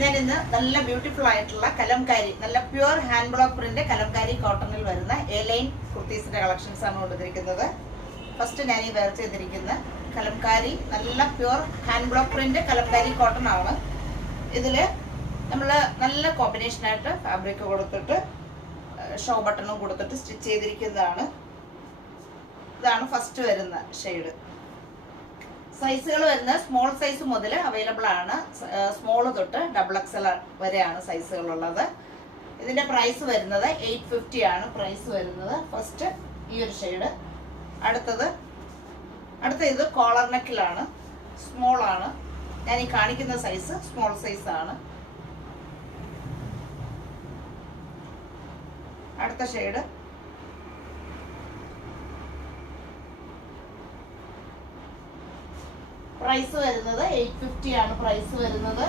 ഞാൻ ഇന്ന് നല്ല ബ്യൂട്ടിഫുൾ ആയിട്ടുള്ള കലംകാരി, നല്ല pure hand block print Kalamkari കോട്ടണിൽ വരുന്ന എ ലൈൻ കുർത്തീസിന്റെ കളക്ഷൻസ് ആണ് കൊണ്ടുവന്നിരിക്കുന്നത്. ഫസ്റ്റ് ഞാൻ ഈ വെയർ ചെയ്തിരിക്കുന്ന കലംകാരി നല്ല pure hand block print Kalamkari cotton ആണ്. ഇതില് നമ്മൾ നല്ല കോമ്പിനേഷൻ ആയിട്ട് ഫാബ്രിക് കൊടുത്തിട്ട് ഷോ ബട്ടണും കൊടുത്തിട്ട് സ്റ്റിച്ച് ചെയ്തിരിക്കുന്നതാണ്. ഇതാണ് ഫസ്റ്റ് വരുന്ന ഷെയ്ഡ്. സൈസുകൾ വരുന്നത് സ്മോൾ സൈസ് മുതൽ അവൈലബിൾ ആണ്. സ്മോൾ തൊട്ട് XXL വരെയാണ് സൈസുകളുള്ളത്. ഇതിന്റെ പ്രൈസ് വരുന്നത് 850 ആണ് പ്രൈസ് വരുന്നത്. ഫസ്റ്റ് ഈ ഒരു ഷെയ്ഡ്. അടുത്ത ഇത് കോളർ നെക്കിലാണ്, സ്മോൾ ആണ്. ഞാൻ ഈ കാണിക്കുന്ന സൈസ് സ്മോൾ സൈസ് ആണ്. അടുത്ത ഷെയ്ഡ് പ്രൈസ് വരുന്നത് 850 ആണ് പ്രൈസ് വരുന്നത്.